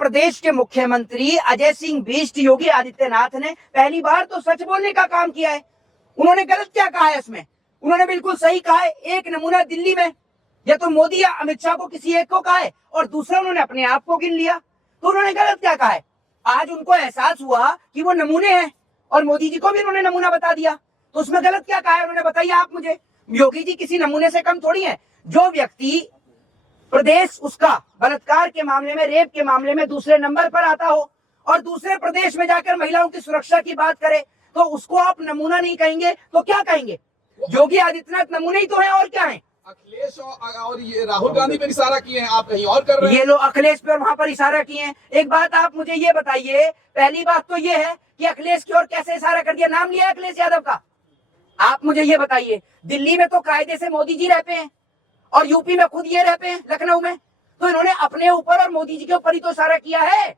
प्रदेश के मुख्यमंत्री अजय सिंह बिष्ट योगी आदित्यनाथ ने पहली बार तो सच बोलने का काम किया है। उन्होंने गलत क्या कहा है इसमें? उन्होंने बिल्कुल सही कहा है। एक नमूना दिल्ली में या तो मोदी या अमित शाह को किसी एक को कहा है और दूसरा उन्होंने अपने आप को गिन लिया। तो उन्होंने गलत क्या कहा है? आज उनको एहसास हुआ कि वो नमूने हैं और मोदी जी को भी उन्होंने नमूना बता दिया। तो उसमें गलत क्या कहा है उन्होंने बताइए आप मुझे। योगी जी किसी नमूने से कम थोड़ी है। जो व्यक्ति प्रदेश उसका बलात्कार के मामले में, रेप के मामले में दूसरे नंबर पर आता हो और दूसरे प्रदेश में जाकर महिलाओं की सुरक्षा की बात करे, तो उसको आप नमूना नहीं कहेंगे तो क्या कहेंगे? योगी आदित्यनाथ नमूने ही तो है और क्या है? अखिलेश और ये राहुल गांधी पे इशारा किए हैं, आप कहीं और कर रहे हैं। ये लोग अखिलेश पे और वहां पर इशारा किए हैं। एक बात आप मुझे ये बताइए, पहली बात तो ये है कि अखिलेश की ओर कैसे इशारा कर दिया? नाम लिया अखिलेश यादव का। आप मुझे ये बताइए, दिल्ली में तो कायदे से मोदी जी रहते हैं और यूपी में खुद ये रहते हैं, लखनऊ में, तो इन्होंने अपने ऊपर और मोदी जी के ऊपर ही तो इशारा किया है।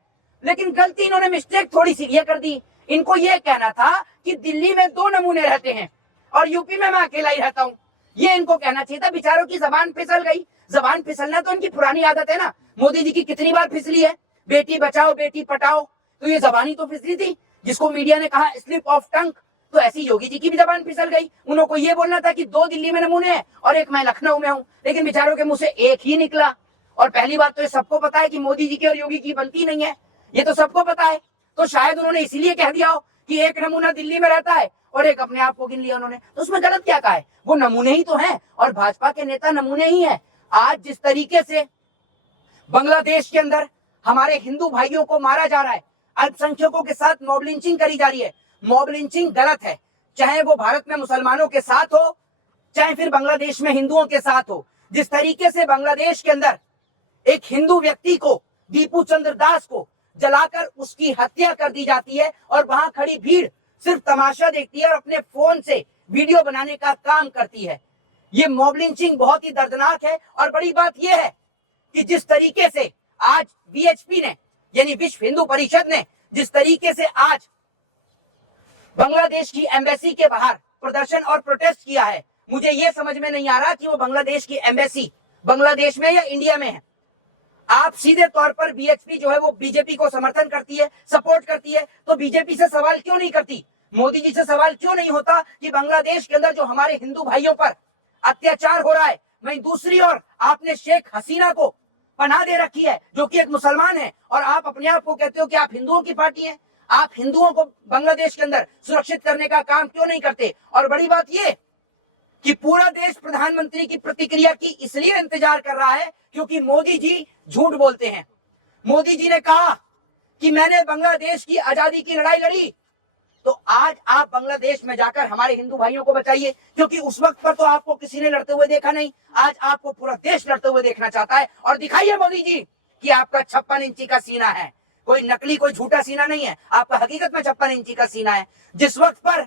लेकिन गलती इन्होंने मिस्टेक थोड़ी सी ये कर दी। इनको ये कहना था कि दिल्ली में 2 नमूने रहते हैं और यूपी में मैं अकेला ही रहता हूँ। ये इनको कहना चाहिए था। बेचारों की जबान फिसल गई। जबान फिसलना तो इनकी पुरानी आदत है ना। मोदी जी की कितनी बार फिसली है, बेटी बचाओ बेटी पटाओ, तो ये जबानी तो फिसली थी जिसको मीडिया ने कहा स्लिप ऑफ टंग। तो ऐसी योगी जी की भी जबान फिसल गई। उनको ये बोलना था कि 2 दिल्ली में नमूने हैं और एक मैं लखनऊ में हूँ, लेकिन बेचारों के मुंह से एक ही निकला। और पहली बात तो ये सबको पता है कि मोदी जी की और योगी की बनती नहीं है, ये तो सबको पता है। तो शायद उन्होंने इसीलिए कह दिया हो कि एक नमूना दिल्ली में रहता है और एक अपने आप को गिन लिया उन्होंने। तो उसमें गलत क्या कहा है? वो नमूने ही तो हैं और भाजपा के नेता नमूने ही है। आज जिस तरीके से बांग्लादेश के अंदर हमारे हिंदू भाइयों को मारा जा रहा है, अल्पसंख्यकों के साथ मॉब लिंचिंग करी जा रही है। मॉब लिंचिंग गलत है, चाहे वो भारत में मुसलमानों के साथ हो, चाहे फिर बांग्लादेश में हिंदुओं के साथ हो। जिस तरीके से बांग्लादेश के अंदर एक हिंदू व्यक्ति को, दीपू चंद्र दास को जलाकर उसकी हत्या कर दी जाती है और वहां खड़ी भीड़ सिर्फ तमाशा देखती है और अपने फोन से वीडियो बनाने का काम करती है। ये मॉब लिंचिंग बहुत ही दर्दनाक है। और बड़ी बात यह है कि जिस तरीके से आज वीएचपी ने, यानी विश्व हिंदू परिषद ने, जिस तरीके से आज बांग्लादेश की एम्बेसी के बाहर प्रदर्शन और प्रोटेस्ट किया है, मुझे यह समझ में नहीं आ रहा कि वो बांग्लादेश की एम्बेसी बांग्लादेश में या इंडिया में है। आप सीधे तौर पर वीएचपी जो है वो बीजेपी को समर्थन करती है, सपोर्ट करती है, तो बीजेपी से सवाल क्यों नहीं करती? मोदी जी से सवाल क्यों नहीं होता कि बांग्लादेश के अंदर जो हमारे हिंदू भाइयों पर अत्याचार हो रहा है, वहीं दूसरी ओर आपने शेख हसीना को पनाह दे रखी है जो कि एक मुसलमान है, और आप अपने आप को कहते हो कि आप हिंदुओं की पार्टी हैं। आप हिंदुओं को बांग्लादेश के अंदर सुरक्षित करने का काम क्यों नहीं करते? और बड़ी बात यह कि पूरा देश प्रधानमंत्री की प्रतिक्रिया की इसलिए इंतजार कर रहा है क्योंकि मोदी जी झूठ बोलते हैं। मोदी जी ने कहा कि मैंने बांग्लादेश की आजादी की लड़ाई लड़ी, तो आज आप बांग्लादेश में जाकर हमारे हिंदू भाइयों को बचाइए, क्योंकि उस वक्त पर तो आपको किसी ने लड़ते हुए देखा नहीं। आज आपको पूरा देश लड़ते हुए देखना चाहता है। और दिखाइए मोदी जी कि आपका 56 इंची का सीना है, कोई नकली कोई झूठा सीना नहीं है, आपका हकीकत में 56 इंची का सीना है। जिस वक्त पर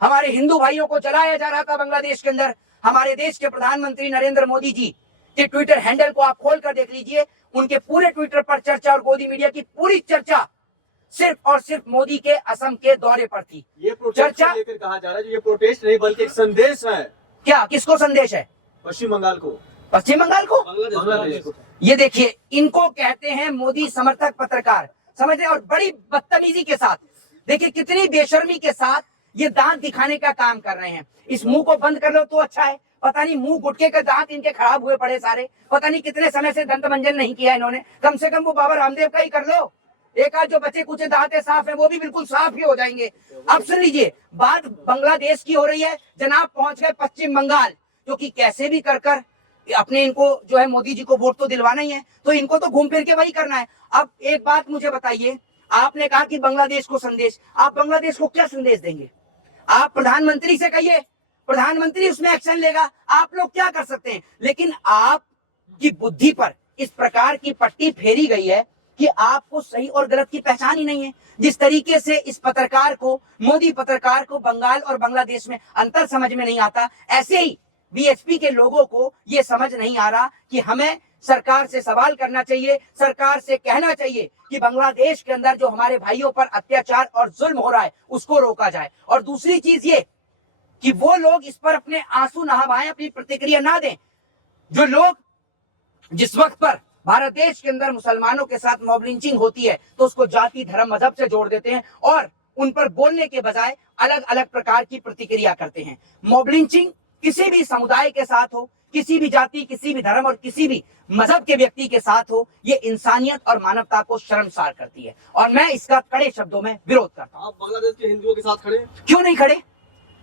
हमारे हिंदू भाइयों को जलाया जा रहा था बांग्लादेश के अंदर, हमारे देश के प्रधानमंत्री नरेंद्र मोदी जी के ट्विटर हैंडल को आप खोल कर देख लीजिए, उनके पूरे ट्विटर पर चर्चा और गोदी मीडिया की पूरी चर्चा सिर्फ और सिर्फ मोदी के असम के दौरे पर थी। ये चर्चा लेकर कहा जा रहा है, ये प्रोटेस्ट नहीं बल्कि एक संदेश है। क्या, किसको संदेश है? पश्चिम बंगाल को। पश्चिम बंगाल को, बांग्लादेश को। ये देखिए, इनको कहते हैं मोदी समर्थक पत्रकार, समझते हैं? और बड़ी बदतमीजी के साथ, देखिए कितनी बेशर्मी के साथ ये दांत दिखाने का काम कर रहे हैं। इस मुंह को बंद कर लो तो अच्छा है। पता नहीं मुंह गुटके के दांत इनके खराब हुए पड़े सारे, पता नहीं कितने समय से दंत मंजन नहीं किया इन्होंने। कम से कम वो बाबा रामदेव का ही कर लो, एक आध जो बचे कुछ दांत साफ है वो भी बिल्कुल साफ ही हो जाएंगे। अब सुन लीजिए, बात बांग्लादेश की हो रही है, जनाब पहुंच गए पश्चिम बंगाल, क्योंकि कैसे भी कर कर अपने इनको जो है मोदी जी को वोट तो दिलवाना ही है, तो इनको तो घूम फिर के वही करना है। अब एक बात मुझे बताइए, आपने कहा कि बांग्लादेश को संदेश, आप बांग्लादेश को क्या संदेश देंगे? आप प्रधानमंत्री से कहिए, प्रधानमंत्री उसमें एक्शन लेगा, आप लोग क्या कर सकते हैं? लेकिन आपकी बुद्धि पर इस प्रकार की पट्टी फेरी गई है कि आपको सही और गलत की पहचान ही नहीं है। जिस तरीके से इस पत्रकार को, मोदी पत्रकार को बंगाल और बांग्लादेश में अंतर समझ में नहीं आता, ऐसे ही बीएचपी के लोगों को यह समझ नहीं आ रहा कि हमें सरकार से सवाल करना चाहिए, सरकार से कहना चाहिए कि बांग्लादेश के अंदर जो हमारे भाइयों पर अत्याचार और जुल्म हो रहा है उसको रोका जाए। और दूसरी चीज ये कि वो लोग इस पर अपने आंसू नहा बहाएं, अपनी प्रतिक्रिया ना दें। जो लोग जिस वक्त पर भारत देश के अंदर मुसलमानों के साथ मॉब लिंचिंग होती है तो उसको जाति धर्म मजहब से जोड़ देते हैं और उन पर बोलने के बजाय अलग अलग प्रकार की प्रतिक्रिया करते हैं। मॉब लिंचिंग किसी भी समुदाय के साथ हो, किसी भी जाति, किसी भी धर्म और किसी भी मजहब के व्यक्ति के साथ हो, ये इंसानियत और मानवता को शर्मसार करती है और मैं इसका कड़े शब्दों में विरोध करता हूं। आप बांग्लादेश के हिंदुओं के साथ खड़े हैं? क्यों नहीं खड़े?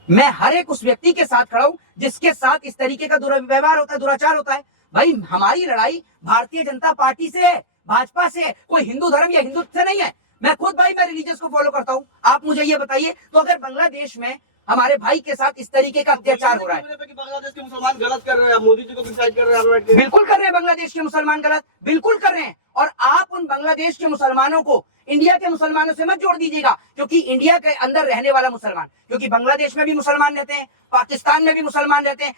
मैं हर एक उस व्यक्ति के साथ खड़ा हूं जिसके साथ इस तरीके का दुर्व्यवहार होता है, दुराचार होता है। भाई हमारी लड़ाई भारतीय जनता पार्टी से है, भाजपा से है, कोई हिंदू धर्म या हिंदुत्व से नहीं है। मैं खुद भाई मैं रिलीजियस को फॉलो करता हूं। आप मुझे ये बताइए, तो अगर बांग्लादेश में हमारे भाई के साथ इस तरीके का अत्याचार हो रहा है, कि बांग्लादेश के मुसलमान गलत कर रहे हैं, मोदी जी को क्रिटिसाइज कर रहे हैं, बैठ के बिल्कुल कर रहे हैं बांग्लादेश के मुसलमान गलत, बिल्कुल कर रहे हैं। और आप उन बांग्लादेश के मुसलमानों को इंडिया के मुसलमानों से मत जोड़ दीजिएगा, क्योंकि इंडिया के अंदर रहने वाला मुसलमान, क्योंकि बांग्लादेश में भी मुसलमान रहते हैं, पाकिस्तान में भी मुसलमान रहते हैं।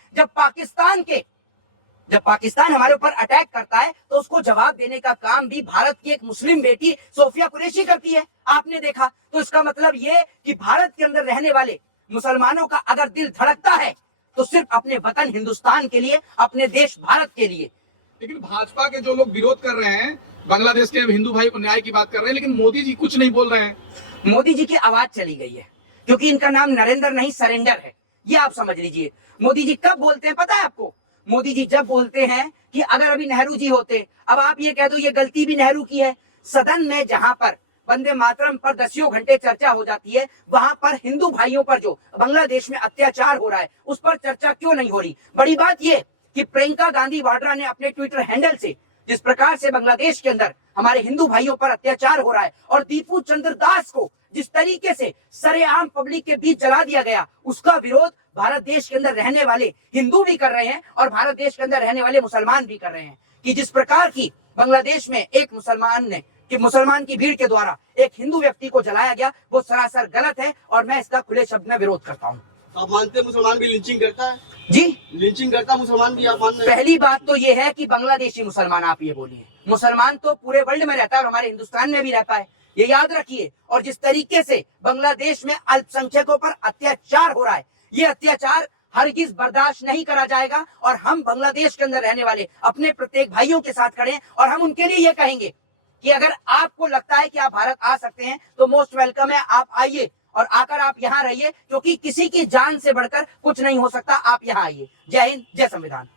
जब पाकिस्तान हमारे ऊपर अटैक करता है तो उसको जवाब देने का काम भी भारत की एक मुस्लिम बेटी सोफिया कुरैशी करती है, आपने देखा। तो इसका मतलब ये कि भारत के अंदर रहने वाले मुसलमानों का अगर दिल धड़कता है तो सिर्फ अपने वतन हिंदुस्तान के लिए, अपने देश भारत के लिए। लेकिन भाजपा के जो लोग विरोध कर रहे हैं, बांग्लादेश के हिंदू भाई को न्याय की बात कर रहे हैं, लेकिन मोदी जी कुछ नहीं बोल रहे हैं। मोदी जी की आवाज चली गई है, क्योंकि इनका नाम नरेंद्र नहीं सरेंडर है, ये आप समझ लीजिए। मोदी जी कब बोलते हैं पता है आपको? मोदी जी जब बोलते हैं कि अगर अभी नेहरू जी होते, अब आप ये कह दो ये गलती भी नेहरू की है। सदन में जहां पर वंदे मातरम पर 10 घंटे चर्चा हो जाती है, वहां पर हिंदू भाइयों पर जो बांग्लादेश में अत्याचार हो रहा है उस पर चर्चा क्यों नहीं हो रही? बड़ी बात यह कि प्रियंका गांधी वाड्रा ने अपने ट्विटर हैंडल से जिस प्रकार से बांग्लादेश के अंदर हमारे हिंदू भाइयों पर अत्याचार हो रहा है और दीपू चंद्र दास को जिस तरीके से सरेआम पब्लिक के बीच जला दिया गया, उसका विरोध भारत देश के अंदर रहने वाले हिंदू भी कर रहे हैं और भारत देश के अंदर रहने वाले मुसलमान भी कर रहे हैं। कि जिस प्रकार की बांग्लादेश में एक मुसलमान की भीड़ के द्वारा एक हिंदू व्यक्ति को जलाया गया, वो सरासर गलत है और मैं इसका खुले शब्द में विरोध करता हूँ। आप मानते हैं मुसलमान भी लिंचिंग करता है? जी, लिंचिंग करता है मुसलमान भी, आप मानते हैं? पहली बात तो ये है कि बांग्लादेशी मुसलमान, आप ये बोलिए, मुसलमान तो पूरे वर्ल्ड में रहता है और हमारे हिंदुस्तान में भी रहता है, ये याद रखिए। और जिस तरीके से बांग्लादेश में अल्पसंख्यकों पर अत्याचार हो रहा है, ये अत्याचार हरगिज बर्दाश्त नहीं करा जाएगा और हम बांग्लादेश के अंदर रहने वाले अपने प्रत्येक भाइयों के साथ खड़े हैं और हम उनके लिए ये कहेंगे कि अगर आपको लगता है कि आप भारत आ सकते हैं तो मोस्ट वेलकम है, आप आइए और आकर आप यहाँ रहिए, क्योंकि किसी की जान से बढ़कर कुछ नहीं हो सकता। आप यहाँ आइए। जय हिंद, जय संविधान।